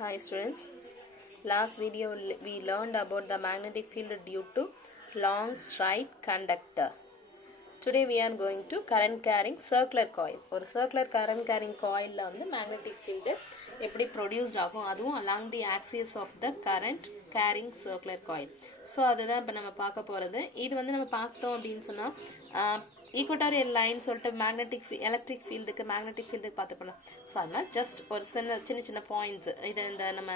Hi students, last video we learned about the magnetic field due to long straight conductor. Today we are going to current carrying circular coil. ஒரு circular current carrying coilல வந்து magnetic field எப்படி produced ஆகும் அதுவும் along the axis of the current carrying circular coil. So அதுதான் இப்போ நம்ம பார்க்க போகிறது. இது வந்து நம்ம பார்த்தோம் அப்படின்னு சொன்னால் ஈக்குவட்டோரியல் லைன் சொல்லிட்டு மேக்னெட்டிக் எலக்ட்ரிக் ஃபீல்டுக்கு மேக்னெட்டிக் ஃபீல்டுக்கு பார்த்துக்கலாம். ஸோ அதனால் ஜஸ்ட் ஒரு சின்ன சின்ன பாயிண்ட்ஸ் இது இந்த நம்ம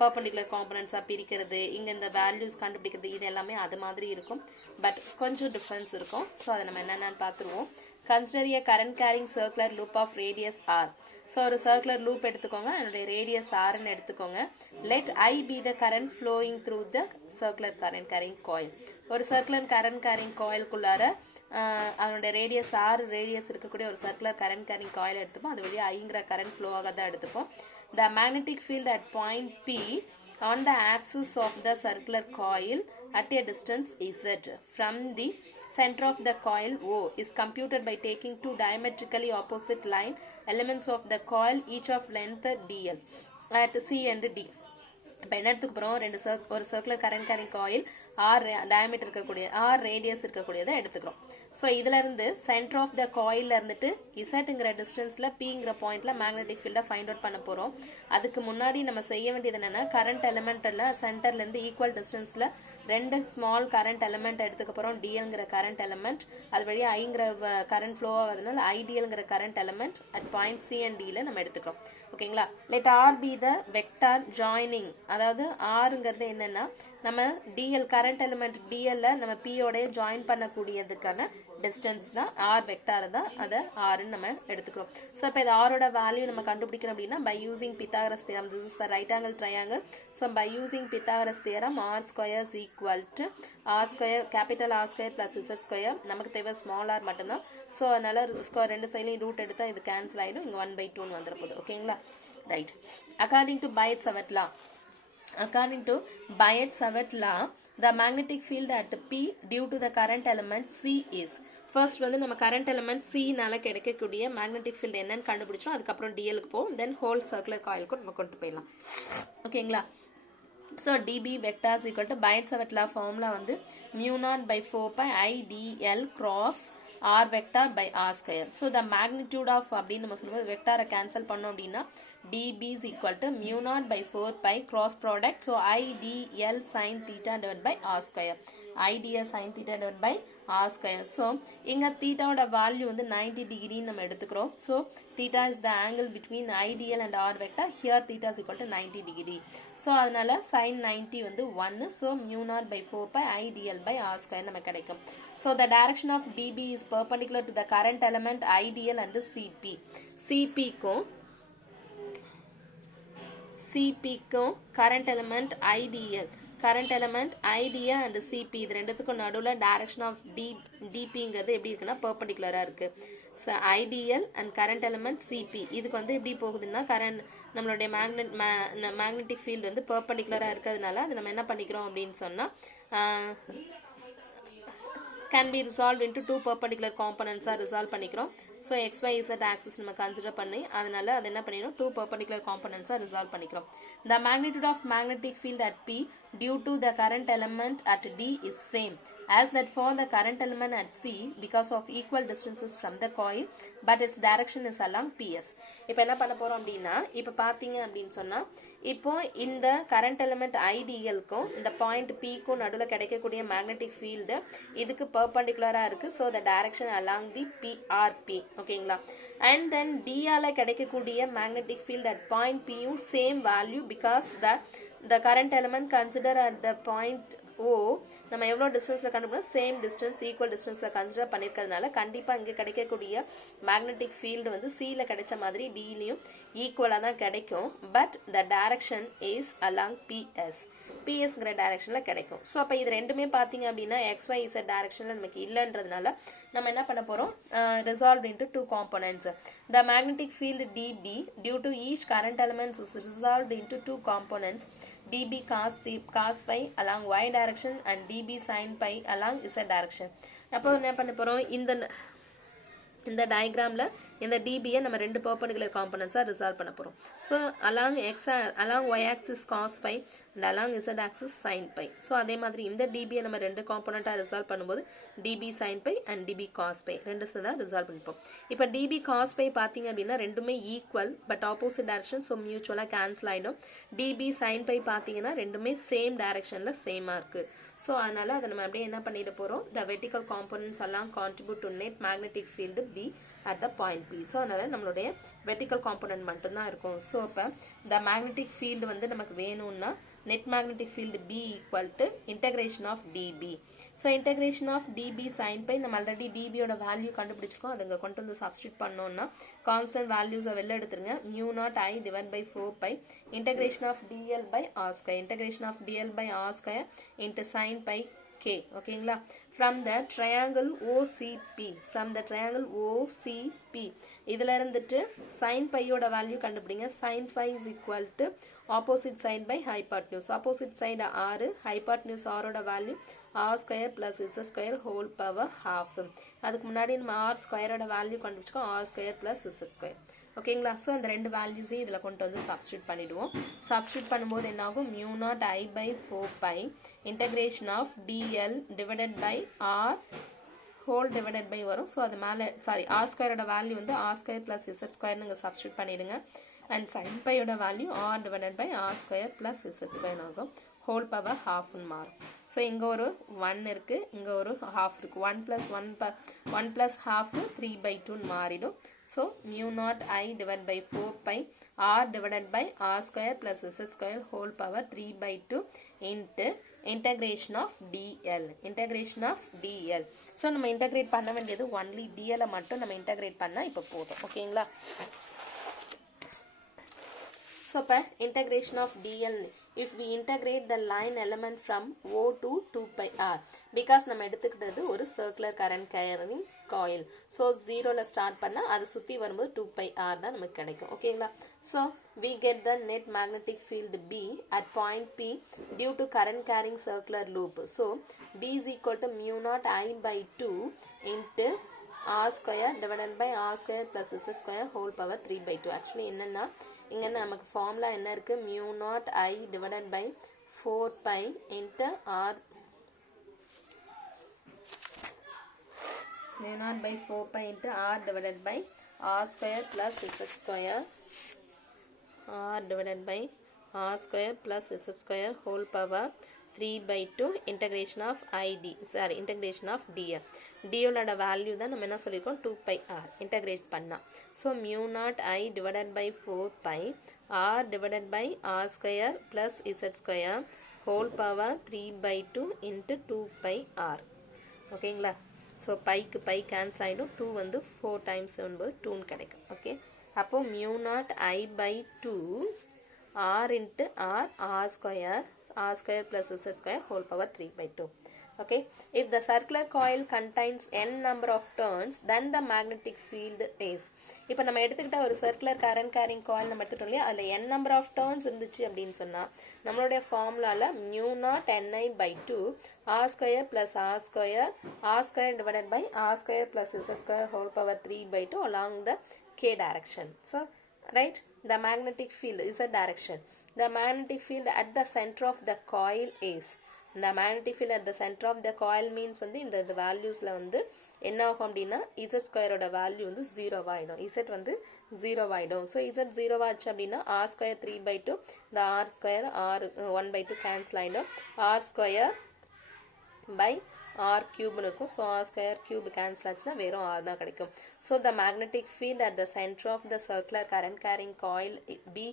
பர்பண்டிகுலர் காம்பனன்ட்ஸாக பிரிக்கிறது இங்கே இந்த வேல்யூஸ் கண்டுபிடிக்கிறது இது எல்லாமே அது மாதிரி இருக்கும். பட் கொஞ்சம் டிஃப்ரென்ஸ் இருக்கும். ஸோ அதை நம்ம என்னென்னு பார்த்துருவோம். Consider a current carrying circular loop of radius r. So ஒரு சர்க்குலர் லூப் எடுத்துக்கோங்க, அதனுடைய ரேடியஸ் ஆர்ன்னு எடுத்துக்கோங்க. Let I be the current flowing through the circular current carrying coil. ஒரு சர்க்குலர் கரண்ட் கேரிங் காயிலுக்குள்ளார அதனுடைய ரேடியஸ் ஆர் ரேடியஸ் இருக்கக்கூடிய ஒரு சர்க்குலர் கரண்ட் கேரிங் காயில் எடுத்துப்போம். அது வழியாக ஐங்கிற கரண்ட் ஃப்ளோ ஆக தான் எடுத்துப்போம். The magnetic field at point P on the axis of the circular coil at a distance z from the center of the coil O is computed by taking two diametrically opposite line elements of the coil each of length dl at C and D. இப்போ என்ன எடுத்துக்க போகிறோம், ஒரு circular current carrying coil R diameter இருக்கக்கூடிய R radius இருக்கக்கூடியதை எடுத்துக்கிறோம். So இதிலிருந்து centre of the coil இருந்துட்டு இசட்டுங்கிற டிஸ்டன்ஸில் பிங்கிற பாயிண்ட்ல மேக்னெட்டிக் ஃபீல்டை ஃபைண்ட் அவுட் பண்ண போகிறோம். அதுக்கு முன்னாடி நம்ம செய்ய வேண்டியது என்னென்னா கரண்ட் எலிமெண்ட்டில் சென்டர்லேருந்து ஈக்குவல் டிஸ்டன்ஸில் ரெண்டு ஸ்மால் கரண்ட் எலிமெண்ட் எடுத்துக்க போகிறோம். டிஎல்ங்கிற கரண்ட் எலிமெண்ட் அது வழியாக ஐங்கிற கரண்ட் ஃப்ளோ ஆகுதுனால ஐடிஎல்ங்கிற current element at point C and டியில் நம்ம எடுத்துக்கிறோம். ஓகேங்களா. Let R be the vector joining. அதாவது ஆறுங்கிறது என்னன்னா நம்ம டிஎல் கரண்ட் எலிமெண்ட் டிஎல்ல நம்ம பியோடைய ஜாயின் பண்ணக்கூடியதுக்கான டிஸ்டன்ஸ் தான் ஆர் வெக்டார் தான், அதை ஆறுன்னு நம்ம எடுத்துக்கிறோம். ஸோ இப்போ இது ஆரோட வேல்யூ நம்ம கண்டுபிடிக்கணும் அப்படின்னா by using Pythagoras theorem. This is the right angle triangle. So by using Pythagoras theorem R square is equal to R square capital R square plus Z square. நமக்கு தேவை ஸ்மால் ஆர் மட்டும்தான். So அதனால square ரெண்டு சைட்லையும் root எடுத்தால் இது cancel ஆகிடும். இங்கே 1/2 வந்துட போகுது. ஓகேங்களா. Right. According to Biot-Savart law. According to Biotte-Savart law, the magnetic field at P due to the current element C is. First வந்து நம்ம current element C நால கிடைக்கக்கூடிய magnetic field என்னன்னு கண்டுபிடிச்சோம். அதுக்கப்புறம் DLக்கு போவோம். Then whole circular coilக்கு நம்ம கொண்டு போயிடலாம். ஓகேங்களா. So dB vector is equal to Biotte-Savart law formula வந்து mu0/4 I dl cross r vector by r square. So the magnitude of அப்படின்னு நம்ம சொல்லும்போது வெக்டாரை கேன்சல் பண்ணோம் அப்படின்னா dB is equal to mu0/4 cross product. So I dl sin theta divided by r square. I dl sin theta divided by r square. So இங்க தீட்டாவோட value வந்து 90 degree நம்ம எடுத்துக்கிறோம். So theta is the angle between IDL and r vector. Here theta is equal to 90 degree. So அதனால sin 90 வந்து 1. So mu0/4 I dl by r square நம்ம கிடைக்கும். So the direction of dB is perpendicular to the current element IDL and CP. CPக்கும் current element IDL and CP இது ரெண்டுத்துக்கும் நடுவில் direction of DPங்கிறது எப்படி இருக்குன்னா perpendicular-ஆ இருக்கு. So IDL and current element CP இதுக்கு வந்து எப்படி போகுதுன்னா கரண்ட் நம்மளுடைய மேக்னெட்டிக் ஃபீல்டு வந்து perpendicular-ஆ இருக்கிறதுனால அது நம்ம என்ன பண்ணிக்கிறோம் அப்படின்னு சொன்னால் can be resolved into two perpendicular components resolve பண்ணிக்கிறோம். So xyz axis நம்ம consider பண்ணி அதனால அது என்ன பண்ணிரும் two perpendicular components resolve பண்ணிக்கிறோம். The magnitude of magnetic field at P due to the current element at D is same as that for the current element at C because of equal distances from the coil but its direction is along PS. இப்போ என்ன பண்ண போறோம் அப்படின்னா இப்போ பாத்தீங்க அப்படின்னு சொன்னா இப்போ இந்த current element IDL-க்கும் இந்த பாயிண்ட் P-க்கும் நடுவில் கிடைக்கக்கூடிய magnetic field இதுக்கு perpendicular-ஆ இருக்கு. So the direction along the PRP. ஓகேங்களா. and then D-ஆல கிடைக்கக்கூடிய magnetic field at point P same value because the current element consider at the point O நம்ம எவ்வளோ டிஸ்டன்ஸில் கண்டுபிடிச்சோம் சேம் டிஸ்டன்ஸ் ஈக்குவல் டிஸ்டன்ஸில் கன்சிடர் பண்ணியிருக்கிறதுனால கண்டிப்பாக இங்கே கிடைக்கக்கூடிய மேக்னெட்டிக் ஃபீல்டு வந்து சியில் கிடைச்ச மாதிரி டிலையும் ஈக்குவலாக தான் கிடைக்கும். But the direction is along பிஎஸ்ங்கிற டைரக்ஷனில் கிடைக்கும். ஸோ அப்போ இது ரெண்டுமே பார்த்தீங்க அப்படின்னா XYZ டைரக்ஷனில் நமக்கு இல்லைன்றதுனால நம்ம என்ன பண்ண போகிறோம், resolved into two components. The magnetic field dB due to each current element is resolved into two components. dB cos phi along y direction and dB sin phi along z direction. அப்போ என்ன பண்ண போகிறோம், இந்த டயக்ராமில் இந்த dBயை நம்ம ரெண்டு perpendicular components-ஆ resolve பண்ண போறோம். So along y axis cos phi and along z axis sin pi. So அதே மாதிரி இந்த dBயை நம்ம ரெண்டு component-ஆ resolve பண்ணும்போது dB sin pi and dB cos pi ரெண்டு சேர்ந்தா resolve பண்ணிப்போம். இப்போ dB cos pi பார்த்தீங்க அப்படின்னா ரெண்டுமே equal but opposite direction, so mutual-ஆ cancel ஆயிடும். dB sin pi பார்த்தீங்கன்னா ரெண்டுமே same direction-ல same-ஆ இருக்கு. So அதனால அதை நம்ம அப்படியே என்ன பண்ணிட போறோம், the vertical components along contribute to net magnetic field B at the point P. So அதனால நம்மளுடைய vertical component மட்டும்தான் இருக்கும். So இப்போ the magnetic field வந்து நமக்கு வேணும்னா net magnetic field B equal to integration of dB. So integration of dB sin pi நம்ம already dB ஓட value கண்டுபிடிச்சிருக்கோம். அதுங்க கொண்டு வந்து substitute பண்ணோம்னா constant values வெளில எடுத்துருங்க. mu naught I divided by 4 pi integration of dl by r square, integration of dl by r square into sin pi k. ஓகேங்களா? from the triangle OCP, from the triangle OCP இதுல இருந்துட்டு sin pi ஓட value கண்டுபிடிங்க. sin phi is equal to opposite side by hypotenuse. Opposite side r, hypotenuse r ஓட value r square plus z square whole power half. அதுக்கு முன்னாடி நம்ம r square ஓட value கண்டுபிடிச்சிருக்கோம், r square plus z square. ஓகேங்களா? So அந்த ரெண்டு வேல்யூஸையும் இதில் கொண்டு வந்து சப்ஸ்டியூட் பண்ணிடுவோம். சப்ஸ்டியூட் பண்ணும்போது என்ன ஆகும், mu naught I by 4 pi integration of dl divided by r whole divided by வரும். ஸோ அது மேலே r ஸ்கொயரோட வேல்யூ வந்து r square plus z square நீங்கள் சப்ஸ்டியூட் பண்ணிடுங்க. அண்ட் sin பையோட value r divided by r square plus z square ஆகும். whole power half மாறும். ஸோ இங்கே ஒரு 1 இருக்குது, இங்கே ஒரு half இருக்குது. 1 plus half 3/2 மாறிடும். So mu naught I divided by 4 pi r divided by r square plus z square whole power 3/2 into integration of dl. integration of dl. So நம்ம integrate பண்ண வேண்டியது ஒன்லி dl மட்டும் நம்ம integrate பண்ணால் இப்போ போதும். ஓகேங்களா? So by integration of dl, if we integrate the line element from O to 2 pi r, because நம்ம எடுத்துக்கிட்டது ஒரு circular current carrying coil, so 0ல start பண்ணா அது சுத்தி வரும்போது 2 pi r தான் நமக்கு கிடைக்கும். ஓகேங்களா? So we get the net magnetic field B at point P due to current carrying circular loop. So B is equal to mu naught I by 2 into r square divided by r square plus z square whole power 3/2. actually என்னன்னா இங்க நமக்கு formula என்ன இருக்கு, mu naught I divided by 4 pi into r mu naught by 4 pi into r divided by r square plus z square, r divided by r square plus z square whole power 3/2 integration of integration of dl. dl ஓட value தான் நம்ம என்ன சொல்லிருக்கோம், 2 pi r integrate பண்ணா. So mu naught I divided by 4 pi r divided by r square plus z square whole power 3/2 into 2 pi r. ஓகேங்களா? So bike by cancel ஆகிடும், 2 வந்து 4 times வரும்போது 2 கிடைக்கும். ஓகே, அப்போ mu naught I by 2 r into r square plus z square whole power 3/2. okay, if the circular coil contains n number of turns, then the magnetic field is. இப்போ நம்ம எடுத்துக்கிட்ட ஒரு circular current carrying coil நம்ம எடுத்துட்டோம் இல்லையா, அதில் n number of turns இருந்துச்சு அப்படின்னு சொன்னால் நம்மளுடைய ஃபார்முலாவில் mu naught ni by 2 r square plus r square divided by r square plus z square whole power 3/2 along the k direction. So right, the magnetic field is a direction. The magnetic field at the center of the coil is. The magnetic field at the center of the coil means வந்து இந்த valuesல வந்து என்ன ஆகும் அப்படின்னா z square ஓட value வந்து 0 ஆயிடும், z வந்து 0 ஆயிடும். ஸோ z 0 ஆச்சு அப்படின்னா r square 3/2, the r square r 1/2 cancel ஆயிடும், r square by r cube இருக்கும். So r square cube cancel ஆச்சுன்னா வெறும் r தான் கிடைக்கும். So the magnetic field at the center of the circular current carrying coil B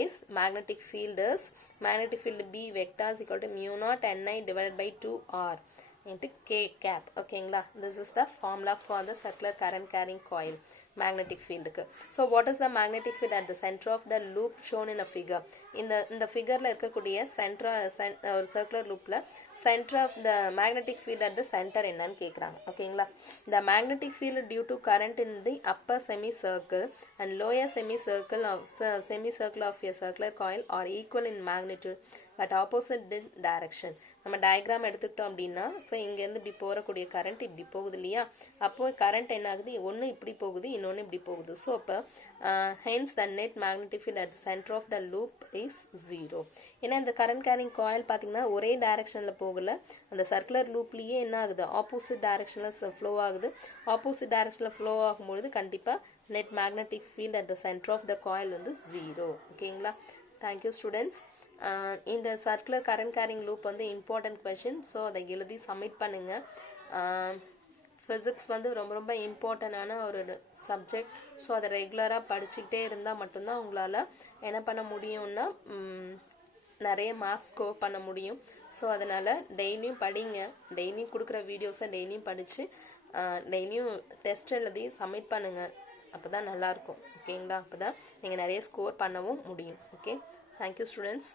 is magnetic field B vector is equal to mu naught ni divided by 2r into k cap. ஓகேங்களா? this is the formula for the circular current carrying coil magnetic field. So what is the magnetic field at the center of the loop shown in a figure? இந்த ஃபிகர்ல இருக்கக்கூடிய ஒரு circular லூப்ல center of the magnetic field at the center என்னன்னு கேக்குறாங்க. ஓகேங்களா? The magnetic field due to current in the upper semicircle and lower semicircle of a circular coil are equal in magnitude but opposite direction. நம்ம diagram எடுத்துக்கிட்டோம் அப்படின்னா, so இங்கேருந்து இப்படி போகக்கூடிய current இப்படி போகுது இல்லையா, அப்போ கரண்ட் என்ன ஆகுது, ஒன்று இப்படி போகுது, இன்னொன்று இன்னொன்று இப்படி போகுது. ஸோ அப்போ hence the net magnetic field at the center of the loop is 0. ஏன்னா இந்த கரண்ட் கேரிங் காயில் பார்த்தீங்கன்னா ஒரே டைரக்ஷனில் போகல, அந்த சர்க்குலர் லூப்லேயே என்ன ஆகுது, ஆப்போசிட் டைரக்ஷனில் ஃப்ளோ ஆகுது. ஆப்போசிட் டைரக்ஷனில் ஃப்ளோ ஆகும்பொழுது கண்டிப்பாக net magnetic field at the centre of the coil வந்து 0. ஓகேங்களா? Thank you students. இந்த சர்க்குலர் கரண்ட் கேரிங் லூப் வந்து இம்பார்ட்டன்ட் கொஷின். ஸோ அதை எழுதி சப்மிட் பண்ணுங்கள். ஃபிசிக்ஸ் வந்து ரொம்ப ரொம்ப இம்பார்ட்டண்டான ஒரு சப்ஜெக்ட். ஸோ அதை ரெகுலராக படிச்சுக்கிட்டே இருந்தால் மட்டும்தான் உங்களால் என்ன பண்ண முடியும்னா நிறைய மார்க்ஸ் ஸ்கோர் பண்ண முடியும். ஸோ அதனால் டெய்லியும் படிங்க, டெய்லியும் கொடுக்குற வீடியோஸை டெய்லியும் படித்து டெய்லியும் டெஸ்ட் எழுதி சப்மிட் பண்ணுங்கள். அப்போ தான் நல்லாயிருக்கும். ஓகேங்களா? அப்போ தான் நீங்கள் நிறைய ஸ்கோர் பண்ணவும் முடியும். Okay, thank you students.